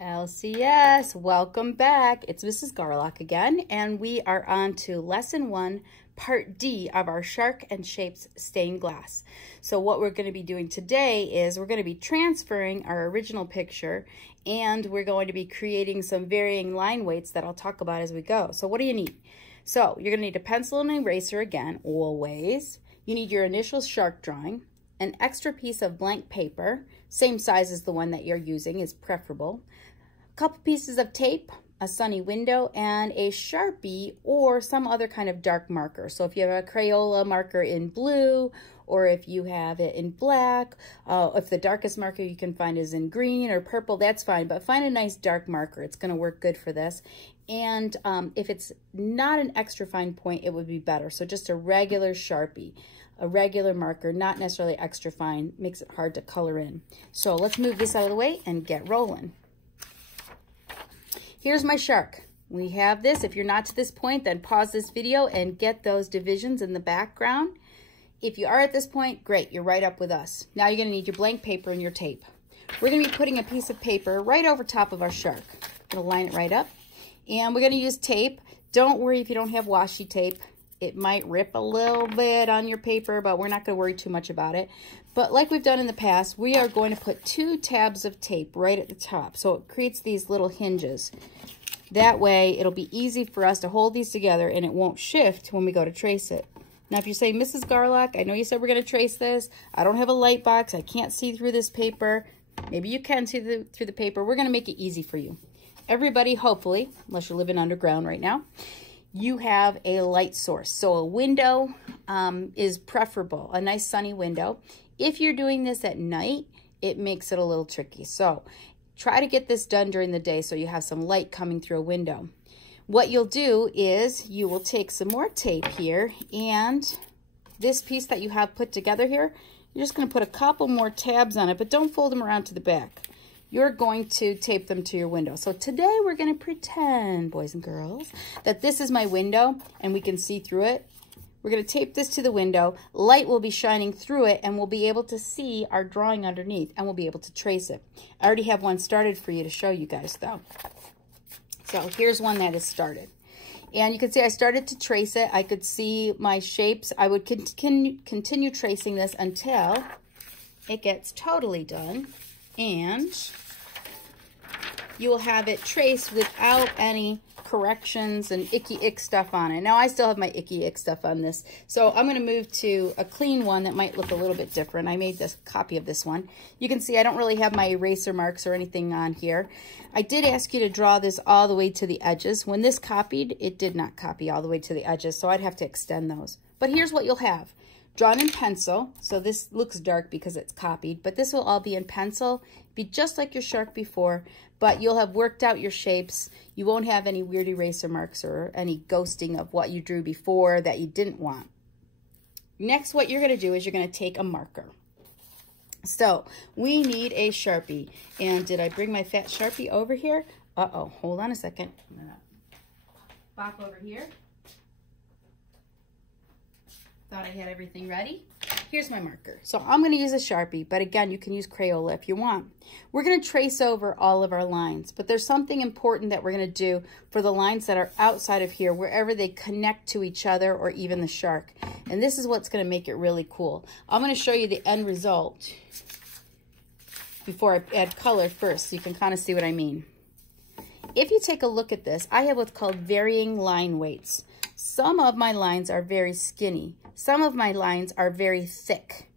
LCS, welcome back. It's Mrs. Garlock again, and we are on to Lesson 1, Part D of our Shark and Shapes Stained Glass. So what we're going to be doing today is we're going to be transferring our original picture, and we're going to be creating some varying line weights that I'll talk about as we go. So what do you need? So you're going to need a pencil and an eraser again, always. You need your initial shark drawing, an extra piece of blank paper, same size as the one that you're using is preferable, a couple pieces of tape, a sunny window, and a Sharpie or some other kind of dark marker. So if you have a Crayola marker in blue, or if you have it in black, if the darkest marker you can find is in green or purple, that's fine, but find a nice dark marker. It's going to work good for this. And if it's not an extra fine point, it would be better. So just a regular Sharpie. A regular marker, not necessarily extra fine, makes it hard to color in. So let's move this out of the way and get rolling. Here's my shark. We have this. If you're not to this point, then pause this video and get those divisions in the background. If you are at this point, great, you're right up with us. Now you're gonna need your blank paper and your tape. We're gonna be putting a piece of paper right over top of our shark. Gonna line it right up. And we're gonna use tape. Don't worry if you don't have washi tape. It might rip a little bit on your paper, but we're not going to worry too much about it. But like we've done in the past, we are going to put 2 tabs of tape right at the top. So it creates these little hinges. That way, it'll be easy for us to hold these together and it won't shift when we go to trace it. Now, if you say, Mrs. Garlock, I know you said we're going to trace this. I don't have a light box. I can't see through this paper. Maybe you can see through the paper. We're going to make it easy for you. Everybody, hopefully, unless you're living underground right now, you have a light source. So a window is preferable, a nice sunny window. If you're doing this at night, it makes it a little tricky. So try to get this done during the day so you have some light coming through a window. What you'll do is you will take some more tape here, and this piece that you have put together here, you're just going to put a couple more tabs on it, but don't fold them around to the back. You're going to tape them to your window. So today we're going to pretend, boys and girls, that this is my window and we can see through it. We're going to tape this to the window. Light will be shining through it and we'll be able to see our drawing underneath and we'll be able to trace it. I already have one started for you to show you guys though. So here's one that is started. And you can see I started to trace it. I could see my shapes. I would continue tracing this until it gets totally done. And you will have it traced without any corrections and icky ick stuff on it. Now I still have my icky ick stuff on this. So I'm going to move to a clean one that might look a little bit different. I made this copy of this one. You can see I don't really have my eraser marks or anything on here. I did ask you to draw this all the way to the edges. When this copied, it did not copy all the way to the edges, so I'd have to extend those. But here's what you'll have. Drawn in pencil, so this looks dark because it's copied, but this will all be in pencil, be just like your shark before, but you'll have worked out your shapes. You won't have any weird eraser marks or any ghosting of what you drew before that you didn't want. Next, what you're going to do is you're going to take a marker. So we need a Sharpie, and did I bring my fat Sharpie over here? Uh-oh, hold on a second. I'm going to pop over here. Thought I had everything ready. Here's my marker. So I'm going to use a Sharpie, but again, you can use Crayola if you want. We're going to trace over all of our lines, but there's something important that we're going to do for the lines that are outside of here, wherever they connect to each other or even the shark. And this is what's going to make it really cool. I'm going to show you the end result before I add color first, so you can kind of see what I mean. If you take a look at this, I have what's called varying line weights. Some of my lines are very skinny. Some of my lines are very thick.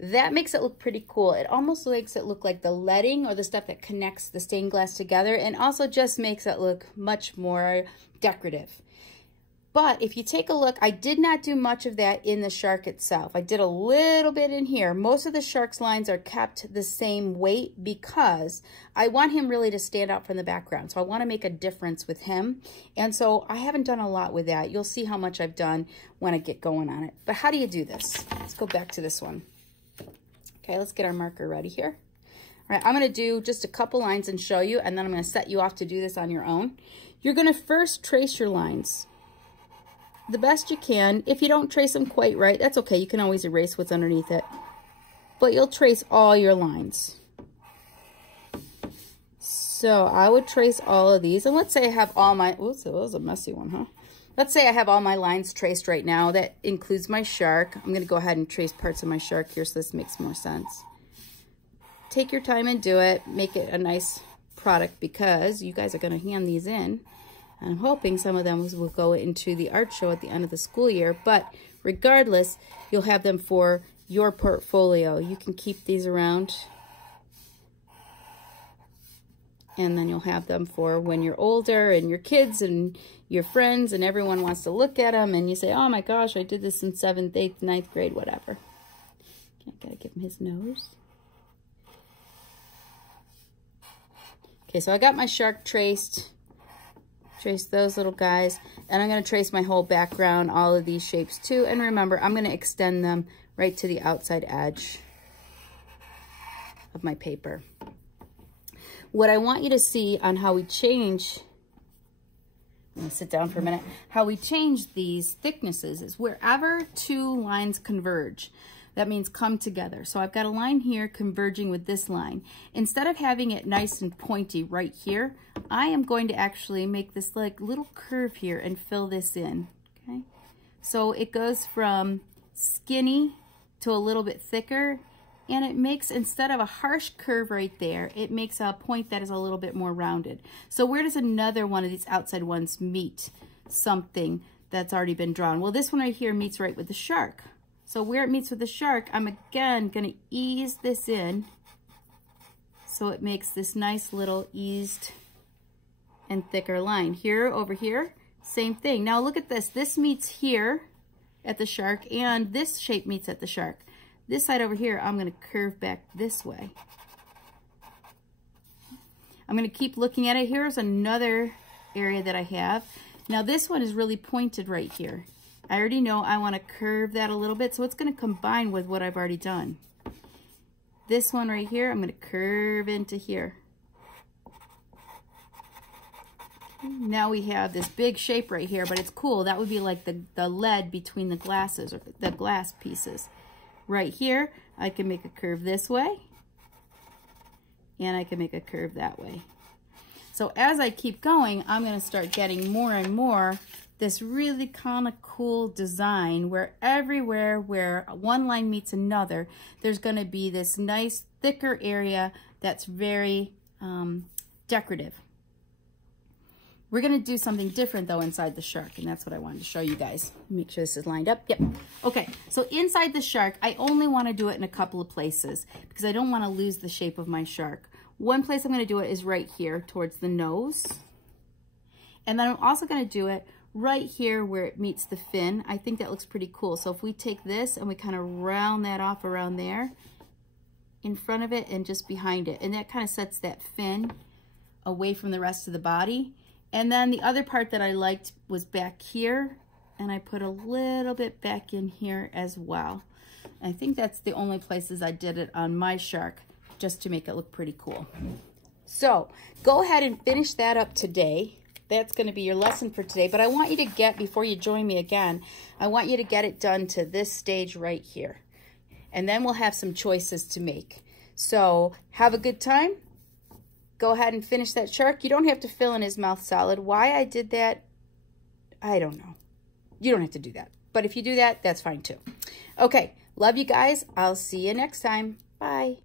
That makes it look pretty cool. It almost makes it look like the leading or the stuff that connects the stained glass together, and also just makes it look much more decorative. But if you take a look, I did not do much of that in the shark itself. I did a little bit in here. Most of the shark's lines are kept the same weight because I want him really to stand out from the background. So I want to make a difference with him. And so I haven't done a lot with that. You'll see how much I've done when I get going on it. But how do you do this? Let's go back to this one. Okay, let's get our marker ready here. All right, I'm going to do just a couple lines and show you, and then I'm going to set you off to do this on your own. You're going to first trace your lines the best you can. If you don't trace them quite right, that's okay. You can always erase what's underneath it. But you'll trace all your lines. So I would trace all of these, and let's say I have all my, oops, that was a messy one, huh? Let's say I have all my lines traced right now. That includes my shark. I'm gonna go ahead and trace parts of my shark here so this makes more sense. Take your time and do it. Make it a nice product because you guys are gonna hand these in. And I'm hoping some of them will go into the art show at the end of the school year, but regardless, you'll have them for your portfolio. You can keep these around, and then you'll have them for when you're older and your kids and your friends and everyone wants to look at them, and you say, oh my gosh, I did this in 7th, 8th, 9th grade, whatever. Okay, gotta give him his nose. Okay, so I got my shark traced. Trace those little guys, and I'm going to trace my whole background, all of these shapes too. And remember, I'm going to extend them right to the outside edge of my paper. What I want you to see on how we change, I'm going to sit down for a minute, how we change these thicknesses is wherever two lines converge. That means come together. So I've got a line here converging with this line. Instead of having it nice and pointy right here, I am going to actually make this like little curve here and fill this in, okay? So it goes from skinny to a little bit thicker, and it makes, instead of a harsh curve right there, it makes a point that is a little bit more rounded. So where does another one of these outside ones meet something that's already been drawn? Well, this one right here meets right with the shark. So where it meets with the shark, I'm again going to ease this in so it makes this nice little eased and thicker line. Here, over here, same thing. Now look at this. This meets here at the shark, and this shape meets at the shark. This side over here, I'm going to curve back this way. I'm going to keep looking at it. Here's another area that I have. Now this one is really pointed right here. I already know I want to curve that a little bit, so it's going to combine with what I've already done. This one right here, I'm going to curve into here. Now we have this big shape right here, but it's cool. That would be like the lead between the glasses, or the glass pieces. Right here, I can make a curve this way, and I can make a curve that way. So as I keep going, I'm going to start getting more and more this really kind of cool design where everywhere where one line meets another, there's going to be this nice thicker area that's very decorative. We're going to do something different though inside the shark, and that's what I wanted to show you guys. Make sure this is lined up. Yep. Okay, so inside the shark, I only want to do it in a couple of places because I don't want to lose the shape of my shark. One place I'm going to do it is right here towards the nose. And then I'm also going to do it right here where it meets the fin. I think that looks pretty cool. So if we take this and we kind of round that off around there, in front of it and just behind it, and that kind of sets that fin away from the rest of the body. And then the other part that I liked was back here, and I put a little bit back in here as well. I think that's the only places I did it on my shark, just to make it look pretty cool. So go ahead and finish that up today. That's going to be your lesson for today. But I want you to get, before you join me again, I want you to get it done to this stage right here. And then we'll have some choices to make. So have a good time. Go ahead and finish that shark. You don't have to fill in his mouth solid. Why I did that, I don't know. You don't have to do that. But if you do that, that's fine too. Okay, love you guys. I'll see you next time. Bye.